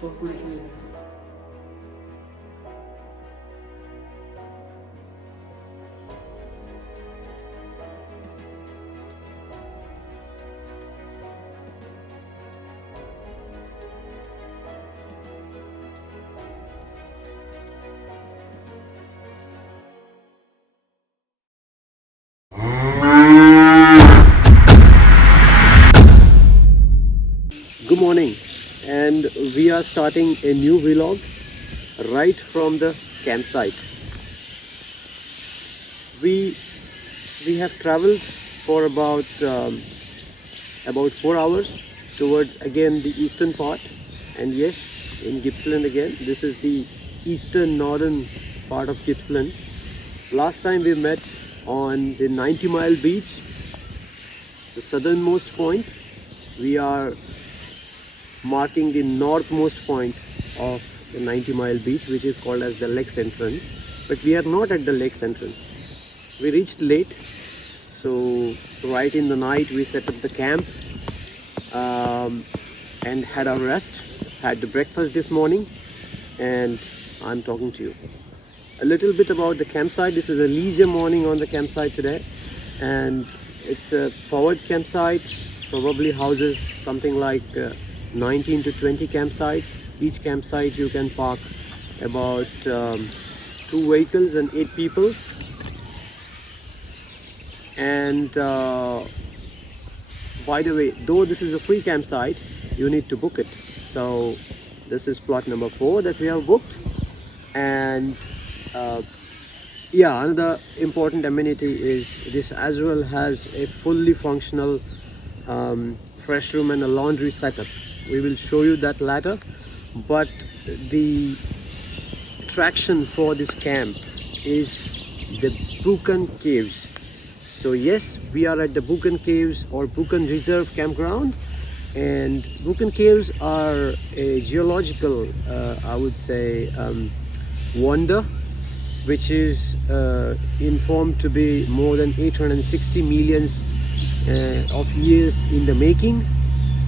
Good morning, and we are starting a new vlog right from the campsite. We we have traveled for about 4 hours towards again the eastern part, and yes, in Gippsland again. This is the eastern northern part of Gippsland. Last time we met on the 90-mile beach, the southernmost point. We are marking the northmost point of the 90-mile beach, which is called as the Lakes entrance. But we are not at the Lakes entrance. We reached late, so right in the night we set up the camp and had our rest, had the breakfast this morning, and I'm talking to you a little bit about the campsite. This is a leisure morning on the campsite today, and it's a forward campsite, probably houses something like 19 to 20 campsites. Each campsite you can park about 2 vehicles and 8 people. And by the way, though this is a free campsite, you need to book it. So this is plot number 4 that we have booked. And yeah, another important amenity is this as well has a fully functional fresh room and a laundry setup. We will show you that later. But the attraction for this camp is the Buchan Caves. So yes, we are at the Buchan Caves or Buchan Reserve Campground, and Buchan Caves are a geological, I would say, wonder, which is informed to be more than 860 millions of years in the making,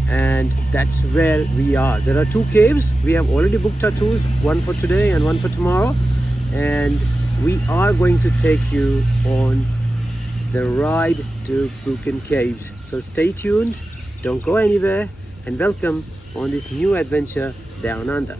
and that's where we are. There are 2 caves. We have already booked our tours, one for today and one for tomorrow, and we are going to take you on the ride to Buchan Caves. So stay tuned, don't go anywhere, and welcome on this new adventure down under.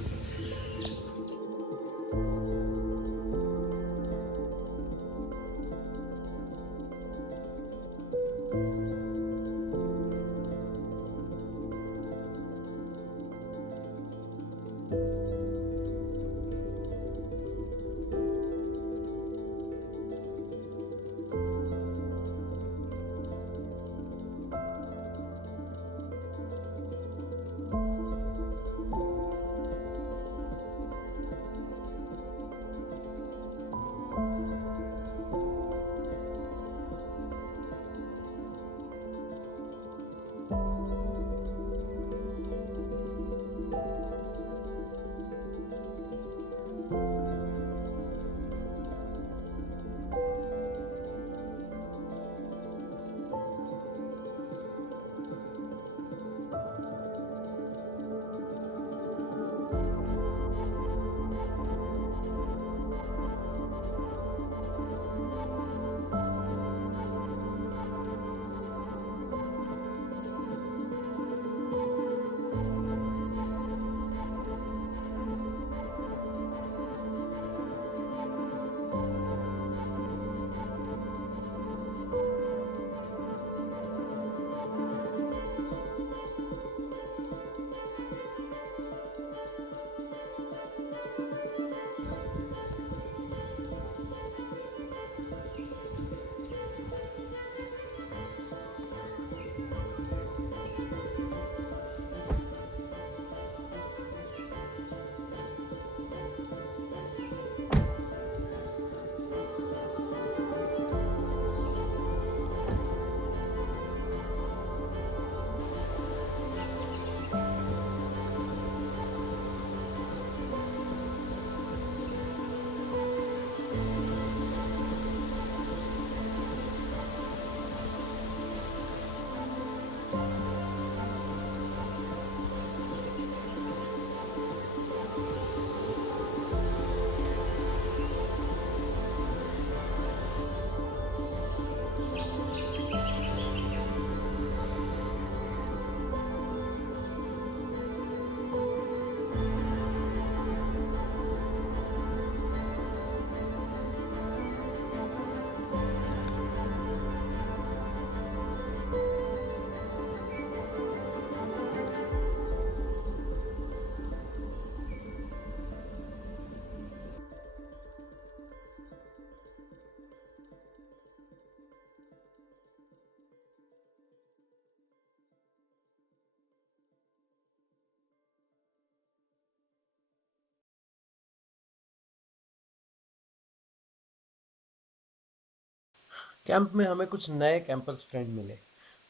Camp में हमें कुछ नए campers friend मिले,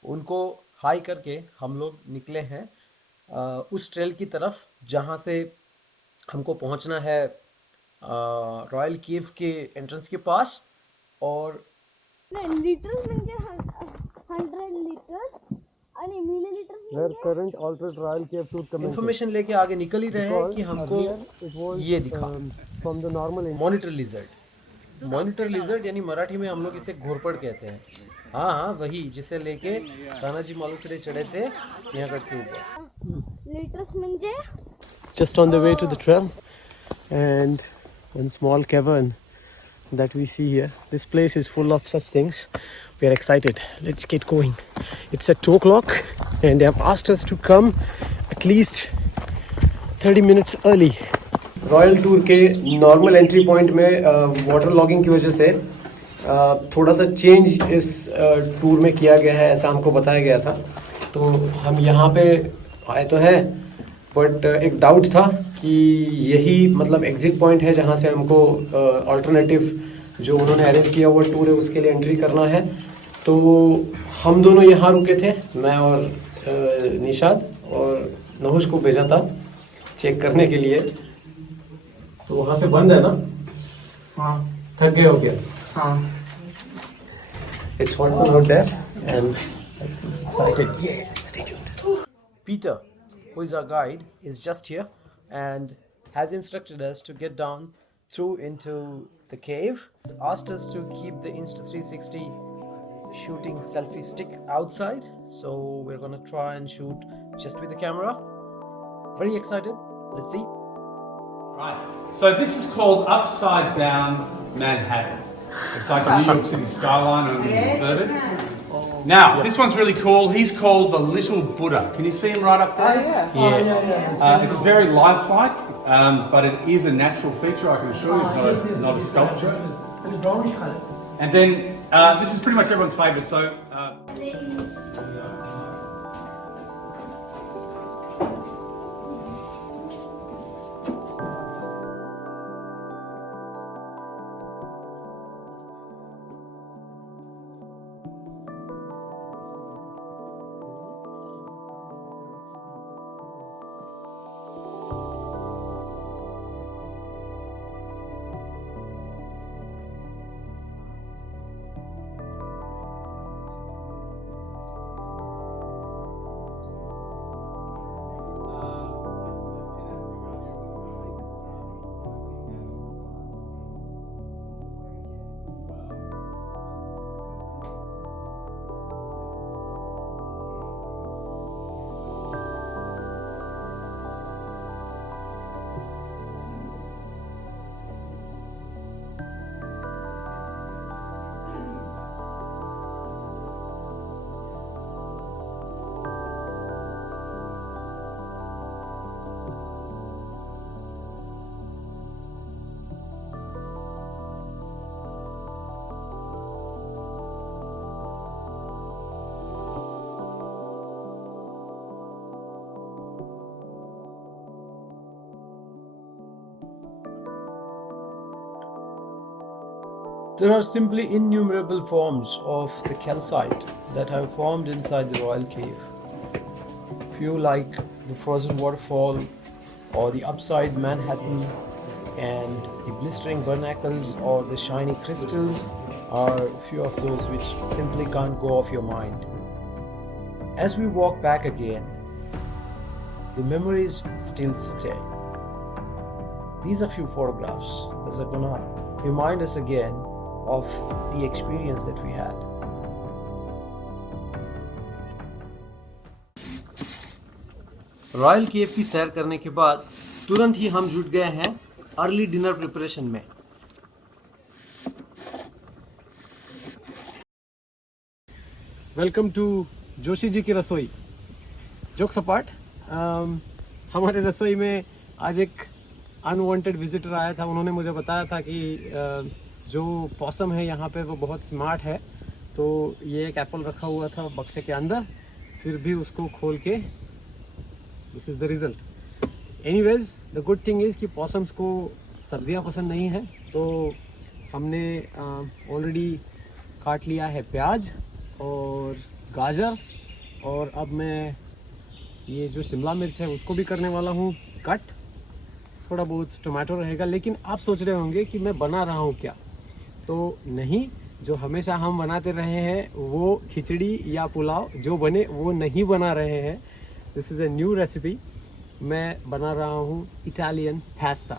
उनको हाई करके हम लोग निकले हैं उस ट्रेल की तरफ जहाँ से हमको पहुँचना है रॉयल केव के एंट्रेंस के पास. और लिटर्स म्हणजे 100 लिटर्स आणि मिलीलीटर्स म्हणजे करंट ऑल्टरेट रॉयल केव टूर इंफॉर्मेशन लेके आगे निकल ही रहे हैं कि हमको ये दिखा from the normal monitor lizard. Monitor lizard यानी मराठी में हम लोग इसे घोरपड़ कहते हैं. हाँ हाँ वही जिसे लेके तानाजी मालुसरे चढ़े थे सिंहगढ़ के ऊपर. लिटर्स म्हणजे Just on the way to the trail and one small cavern that we see here. This place is full of such things. We are excited. Let's get going. It's at 2 o'clock and they have asked us to come at least 30 minutes early. Royal tour के normal entry point में water logging की वजह से थोड़ा सा चेंज इस टूर में किया गया है, ऐसा हमको बताया गया था. तो हम यहाँ पे आए तो हैं बट एक डाउट था कि यही मतलब एग्जिट पॉइंट है जहाँ से हमको अल्टरनेटिव जो उन्होंने अरेंज किया हुआ टूर है उसके लिए एंट्री करना है. तो हम दोनों यहाँ रुके थे, मैं और निशाद, और नहुष को भेजा था चेक करने के लिए. तो वहाँ से बंद है ना? हाँ. थक गए हो क्या? हाँ. It's Watson Road there and excited. Yeah, stay tuned. Peter, who is our guide, is just here and has instructed us to get down through into the cave. Asked us to keep the Insta360 shooting selfie stick outside. So we're gonna try and shoot just with the camera. Very excited. Let's see. Right. So this is called Upside Down Manhattan. It's like a New York City skyline and it's inverted. Now, this one's really cool. He's called the Little Buddha. Can you see him right up there? Yeah. It's very lifelike, but it is a natural feature, I can assure you. It's not a sculpture. And then this is pretty much everyone's favourite. So. There are simply innumerable forms of the calcite that have formed inside the royal cave. Few like the frozen waterfall or the upside Manhattan, and the blistering barnacles or the shiny crystals are few of those which simply can't go off your mind. As we walk back again, the memories still stay. These are few photographs that are gonna remind us again of the experience that we had. Royal cave की सैर करने के बाद तुरंत ही हम जुट गए हैं अर्ली डिनर प्रिपरेशन में. वेलकम टू जोशी जी की रसोई. जोक्स अपार्ट, हमारे रसोई में आज एक अनवांटेड विजिटर आया था. उन्होंने मुझे बताया था कि जो पॉसम है यहाँ पे वो बहुत स्मार्ट है, तो ये एक एप्पल रखा हुआ था बक्से के अंदर, फिर भी उसको खोल के this is the result. Anyways, the good thing is कि पॉसम्स को सब्जियाँ पसंद नहीं है, तो हमने ऑलरेडी काट लिया है प्याज और गाजर, और अब मैं ये जो शिमला मिर्च है उसको भी करने वाला हूँ कट। थोड़ा बहुत टमाटो रहेगा। लेकिन आप सोच रहे होंगे कि मैं बना रहा हूँ क्या, तो नहीं, जो हमेशा हम बनाते रहे हैं वो खिचड़ी या पुलाव जो बने वो नहीं बना रहे हैं। This is a new recipe. मैं बना रहा हूँ इटालियन पास्ता।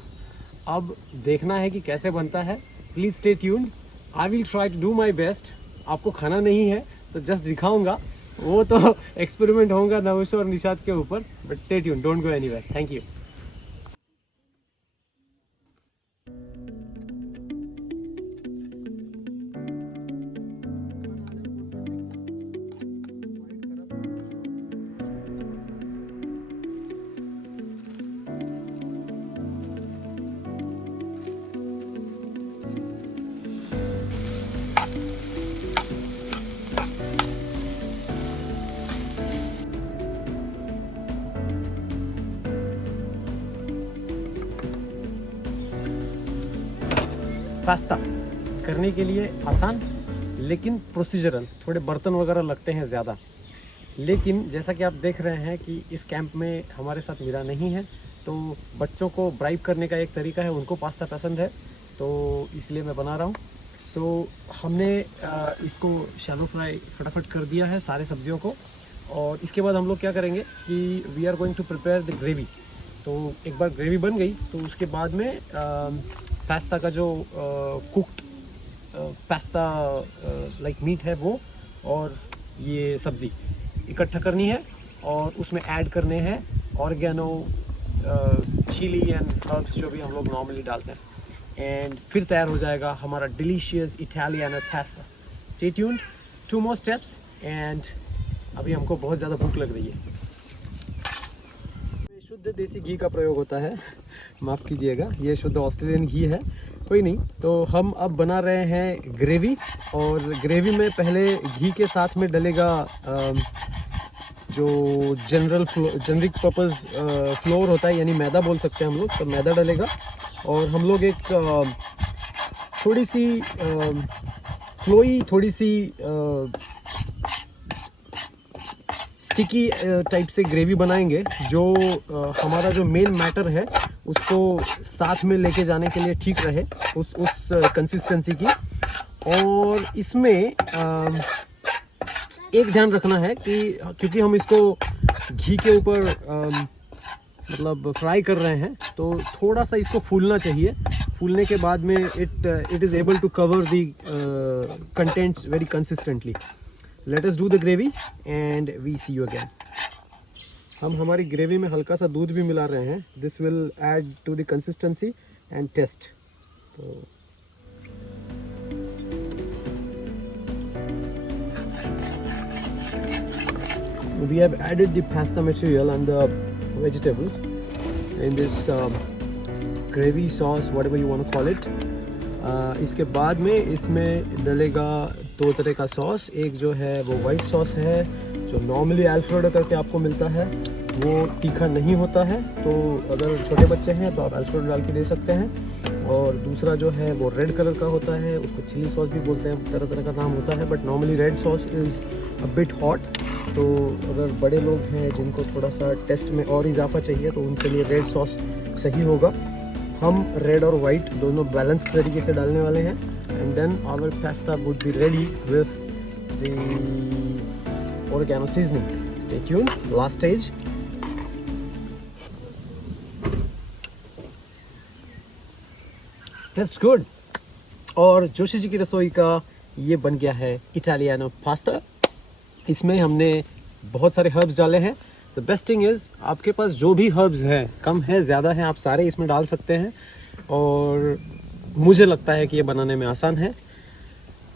अब देखना है कि कैसे बनता है। Please stay tuned. I will try to do my best. आपको खाना नहीं है तो जस्ट दिखाऊंगा, वो तो एक्सपेरिमेंट होगा नवश और निशात के ऊपर। But stay tuned, don't go anywhere. Thank you. Pasta करने के लिए आसान, लेकिन प्रोसीजरल, थोड़े बर्तन वगैरह लगते हैं ज़्यादा। लेकिन जैसा कि आप देख रहे हैं कि इस कैंप में हमारे साथ मीरा नहीं है, तो बच्चों को ब्राइब करने का एक तरीका है, उनको पास्ता पसंद है तो इसलिए मैं बना रहा हूँ। सो हमने इसको शैलो फ्राई फटाफट कर दिया है सारे सब्जियों को, और इसके बाद हम लोग क्या करेंगे कि we are going to prepare the gravy. तो एक बार ग्रेवी बन गई तो उसके बाद में पास्ता का जो कुक्ड पास्ता लाइक मीट है वो और ये सब्ज़ी इकट्ठा करनी है, और उसमें ऐड करने हैं ऑर्गेनो, चिली एंड हर्ब्स जो भी हम लोग नॉर्मली डालते हैं, एंड फिर तैयार हो जाएगा हमारा delicious Italian pasta. Stay tuned, 2 more steps and अभी हमको बहुत ज़्यादा भूख लग रही है। शुद्ध देसी घी का प्रयोग होता है, माफ़ कीजिएगा, ये शुद्ध ऑस्ट्रेलियन घी है, कोई नहीं। तो हम अब बना रहे हैं ग्रेवी, और ग्रेवी में पहले घी के साथ में डलेगा जो जेनरिक पर्पस फ्लोर होता है, यानी मैदा बोल सकते हैं हम लोग, तो मैदा डलेगा। और हम लोग एक थोड़ी सी फ्लोई, थोड़ी सी स्टिकी टाइप से ग्रेवी बनाएंगे, जो हमारा जो मेन मैटर है उसको साथ में लेके जाने के लिए ठीक रहे, उस कंसिस्टेंसी की। और इसमें एक ध्यान रखना है कि क्योंकि हम इसको घी के ऊपर मतलब फ्राई कर रहे हैं, तो थोड़ा सा इसको फूलना चाहिए। फूलने के बाद में it is able to cover the contents very consistently. Let us do the gravy and we see you again. हम हमारी ग्रेवी में हल्का सा दूध भी मिला रहे हैं। This will add to the consistency and taste. तो we have added the pasta material and the vegetables in this gravy sauce, whatever you want to call it. इसके बाद में इसमें डलेगा 2 तरह का सॉस। एक जो है वो वाइट सॉस है, जो नॉर्मली अल्फ्रेडो करके आपको मिलता है, वो तीखा नहीं होता है, तो अगर छोटे बच्चे हैं तो आप अल्फ्रेडो डाल के दे सकते हैं। और दूसरा जो है वो रेड कलर का होता है, उसको चिली सॉस भी बोलते हैं, तरह तरह का नाम होता है, but normally red sauce is a bit hot. तो अगर बड़े लोग हैं जिनको थोड़ा सा टेस्ट में और इजाफा चाहिए तो उनके लिए रेड सॉस सही होगा। हम रेड और वाइट दोनों बैलेंस्ड तरीके से डालने वाले हैं, and then our pasta would be ready with the oregano seasoning. Stay tuned, last stage. Taste good. और जोशी जी की रसोई का ये बन गया है इटालियानो पास्ता। इसमें हमने बहुत सारे हर्ब्स डाले हैं। द बेस्ट थिंग इज़ आपके पास जो भी हर्ब्स हैं, कम है ज़्यादा है, आप सारे इसमें डाल सकते हैं, और मुझे लगता है कि ये बनाने में आसान है।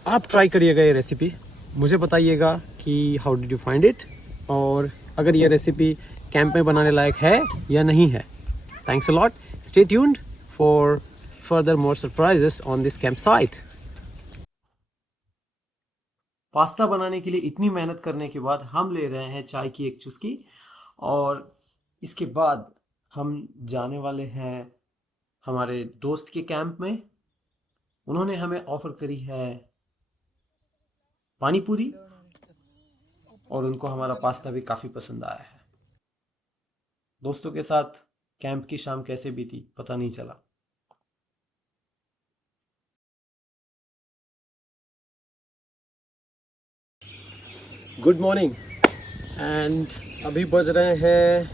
आप ट्राई करिएगा ये रेसिपी, मुझे बताइएगा कि how did you find it, और अगर ये रेसिपी कैंप में बनाने लायक है या नहीं है। Thanks a lot. Stay tuned for further more surprises on this camp site. Pasta बनाने के लिए इतनी मेहनत करने के बाद हम ले रहे हैं चाय की एक चुस्की, और इसके बाद हम जाने वाले हैं हमारे दोस्त के कैंप में। उन्होंने हमें ऑफर करी है पानी पूरी, और उनको हमारा पास्ता भी काफ़ी पसंद आया है। दोस्तों के साथ कैंप की शाम कैसे बीती पता नहीं चला। गुड मॉर्निंग, एंड अभी बज रहे हैं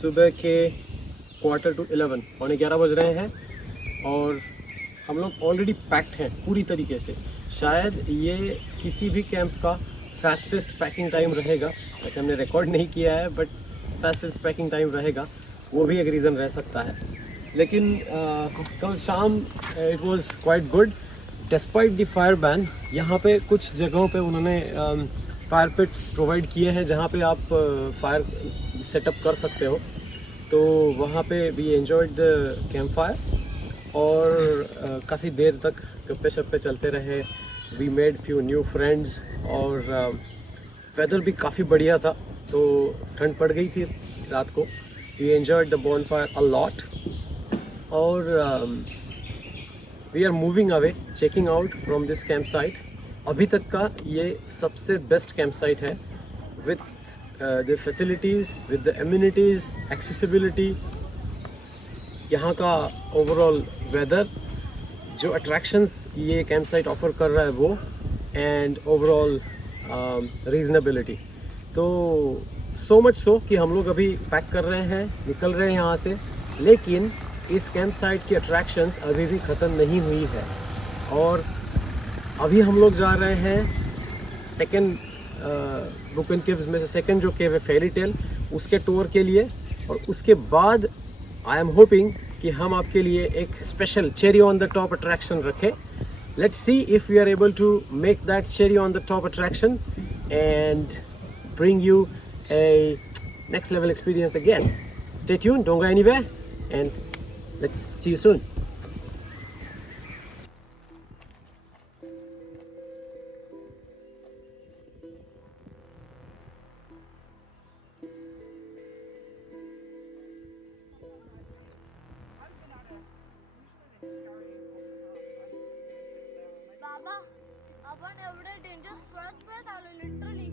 सुबह के 11:45, पौने 11 बज रहे हैं, और हम लोग ऑलरेडी पैक्ड हैं पूरी तरीके से। शायद ये किसी भी कैंप का फास्टेस्ट पैकिंग टाइम रहेगा, वैसे हमने रिकॉर्ड नहीं किया है, बट फास्टेस्ट पैकिंग टाइम रहेगा, वो भी एक रीज़न रह सकता है। लेकिन कल शाम it was quite good despite the fire ban. यहाँ पे कुछ जगहों पे उन्होंने फायर पिट्स प्रोवाइड किए हैं जहाँ पे आप फायर सेटअप कर सकते हो, तो वहाँ पे we enjoyed the campfire, और काफ़ी देर तक गप्पे शप्पे चलते रहे। We made few new friends, और वेदर भी काफ़ी बढ़िया था, तो ठंड पड़ गई थी रात को। We enjoyed the bonfire a lot, और we are moving away, checking out from this camp site. अभी तक का ये सबसे बेस्ट कैंप साइट है, with the facilities, with the amenities, accessibility, यहाँ का ओवरऑल वेदर, जो अट्रैक्शंस ये कैंप साइट ऑफर कर रहा है वो, एंड ओवरऑल रीजनेबिलिटी। तो सो मच सो कि हम लोग अभी पैक कर रहे हैं, निकल रहे हैं यहाँ से, लेकिन इस कैंप साइट की अट्रैक्शंस अभी भी ख़त्म नहीं हुई है। और अभी हम लोग जा रहे हैं सेकंड बुकन केव्स में से सेकंड जो केव है फेरी टेल, उसके टूर के लिए, और उसके बाद आई एम होपिंग कि हम आपके लिए एक special cherry on the top attraction रखें। Let's see if we are able to make that cherry on the top attraction and bring you a next level experience again. Stay tuned, don't go anywhere, and let's see you soon. बाबा, आपण एवढे डेंजर पळत आलो literally.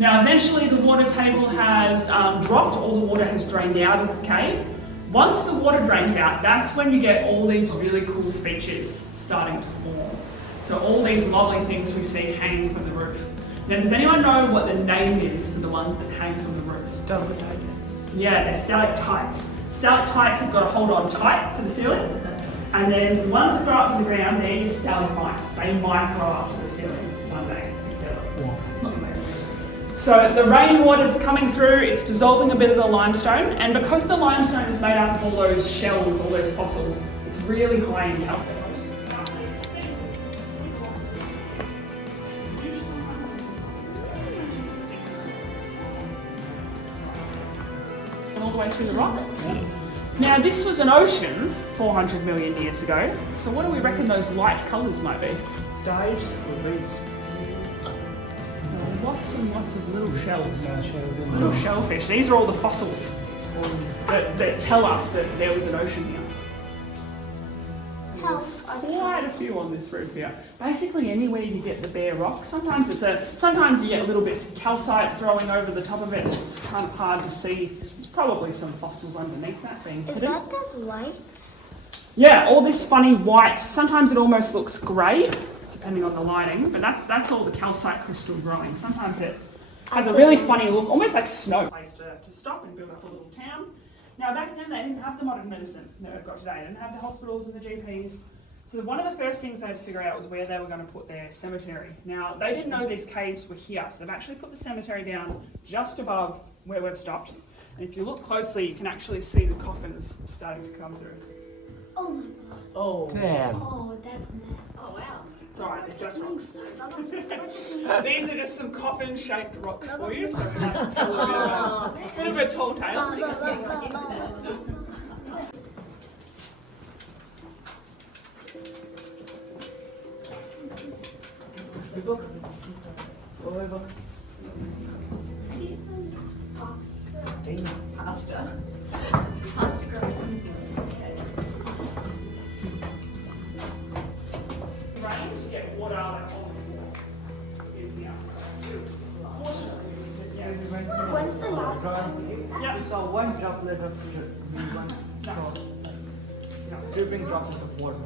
Now eventually the water table has dropped, all the water has drained out of the cave. Once the water drains out, that's when you get all these really cool features starting to form. So all these lovely things we see hanging from the roof. Now does anyone know what the name is for the ones that hang from the roof? Stalactites. Yeah, they're stalactites. Stalactites have got to hold on tight to the ceiling. And then the ones that grow up from the ground, they're just stalagmites. They might grow up to the ceiling one day. So the rainwater's coming through, it's dissolving a bit of the limestone, and because the limestone is made up of all those shells, all those fossils, it's really high in calcium. All the way through the rock. Now this was an ocean 400 million years ago, so what do we reckon those light colours might be? Tides or veins? Lots and lots of little shells. Little shellfish. These are all the fossils that tell us that there was an ocean here. There's quite a few on this roof here. Basically anywhere you get the bare rock. Sometimes you get little bits of calcite throwing over the top of it. It's kind of hard to see. There's probably some fossils underneath that being hidden. Is that white? Yeah, all this funny white. Sometimes it almost looks grey, depending on the lighting, but that's all the calcite crystal growing. Sometimes it has a really funny look, almost like snow. Place to stop and build up a little town. Now back then they didn't have the modern medicine that we've got today. They didn't have the hospitals and the GPs. So one of the first things they had to figure out was where they were going to put their cemetery. Now they didn't know these caves were here, so they've actually put the cemetery down just above where we've stopped. And if you look closely, you can actually see the coffins starting to come through. Oh my god. Oh. Damn. Oh, that's nice. Oh wow. It's alright, they're just rocks. These are just some coffin-shaped rocks for you, so we have to tell a bit of a tall tale. Pasta. Pasta growing. Rain to get water like on the floor in the outside. Fortunately, yeah. When's the last time? Yeah. We saw one droplet of one dripping droplet of water.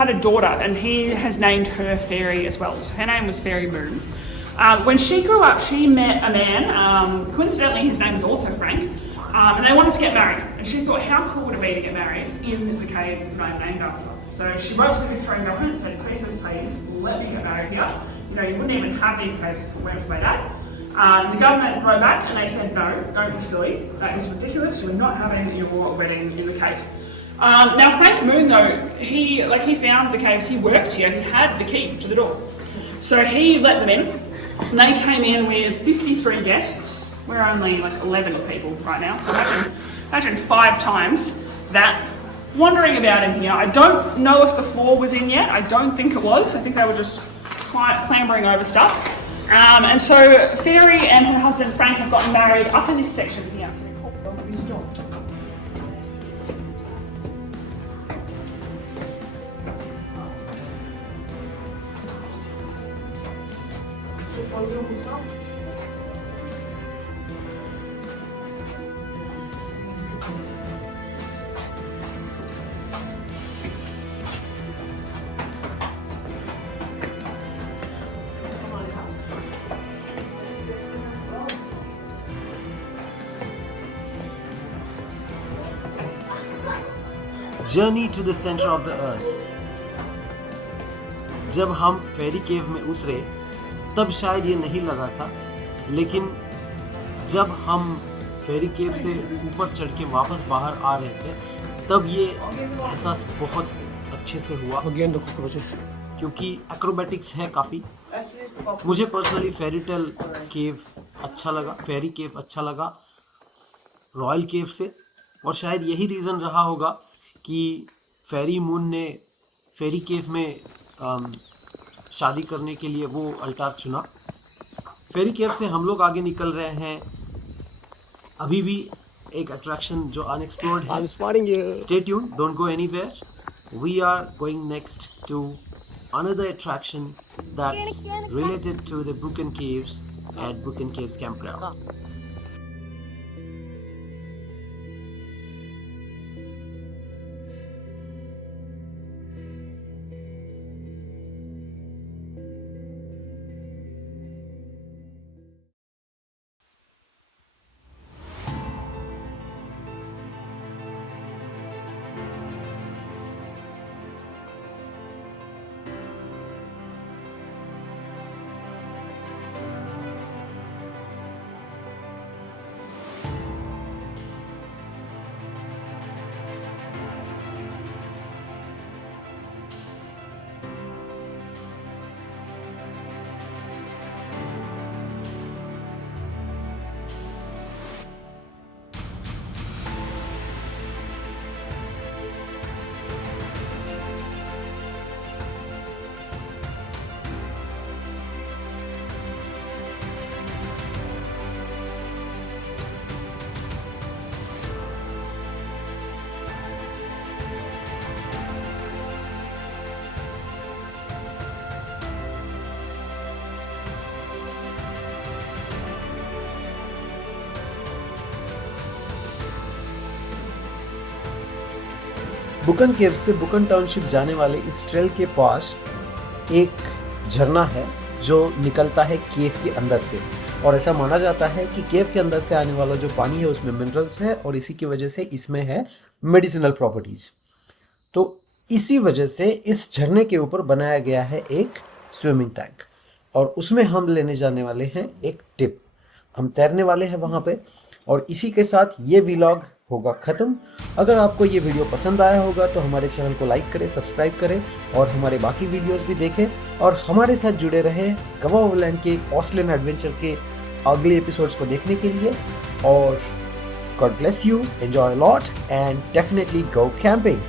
Had a daughter, and he has named her Fairy as well. So her name was Fairy Moon. When she grew up, she met a man. Coincidentally, his name was also Frank, and they wanted to get married. And she thought, how cool would it be to get married in the cave that I'm named after? So she wrote to the Victorian government and said, please, let me get married here. You know, you wouldn't even have these caves if it weren't for my dad. The government wrote back and they said, no, don't be silly. That is ridiculous. You're not having your royal wedding in the cave. Now Frank Moon though, he found the caves, he worked here, he had the key to the door. So he let them in, and they came in with 53 guests. We're only like 11 people right now, so imagine 5 times that wandering about in here. I don't know if the floor was in yet, I don't think it was, I think they were just clambering over stuff. And so Fairy and her husband Frank have gotten married up in this section here. So journey to the centre of the earth. जब हम फेरी केव में उतरे तब शायद ये नहीं लगा था, लेकिन जब हम फेरी केव से ऊपर चढ़ के वापस बाहर आ रहे थे तब ये एहसास बहुत अच्छे से हुआ, क्योंकि एक्रोबैटिक्स है काफ़ी। मुझे पर्सनली फेरी केव अच्छा लगा रॉयल केव से, और शायद यही रीज़न रहा होगा कि फेरी मून ने फेरी केव में शादी करने के लिए वो अल्टार चुना। फेरी केव से हम लोग आगे निकल रहे हैं। अभी भी एक अट्रैक्शन जो अनएक्सप्लोर्ड है। Stay tune, don't go anywhere. We are going next to another attraction that's related to the Buchan Caves at Buchan Caves Campground. बुकन केव से बुकन टाउनशिप जाने वाले इस ट्रेल के पास एक झरना है जो निकलता है केव के अंदर से, और ऐसा माना जाता है कि केव के अंदर से आने वाला जो पानी है उसमें मिनरल्स है और इसी की वजह से इसमें है मेडिसिनल प्रॉपर्टीज। तो इसी वजह से इस झरने के ऊपर बनाया गया है एक स्विमिंग टैंक, और उसमें हम लेने जाने वाले हैं एक टिप। हम तैरने वाले हैं वहाँ पे, और इसी के साथ ये व्लॉग होगा ख़त्म। अगर आपको ये वीडियो पसंद आया होगा तो हमारे चैनल को लाइक करें, सब्सक्राइब करें और हमारे बाकी वीडियोस भी देखें, और हमारे साथ जुड़े रहें गवा ओवरलैंड के ऑस्ट्रेलियन एडवेंचर के अगले एपिसोड्स को देखने के लिए। और God bless you, enjoy a lot and definitely go camping.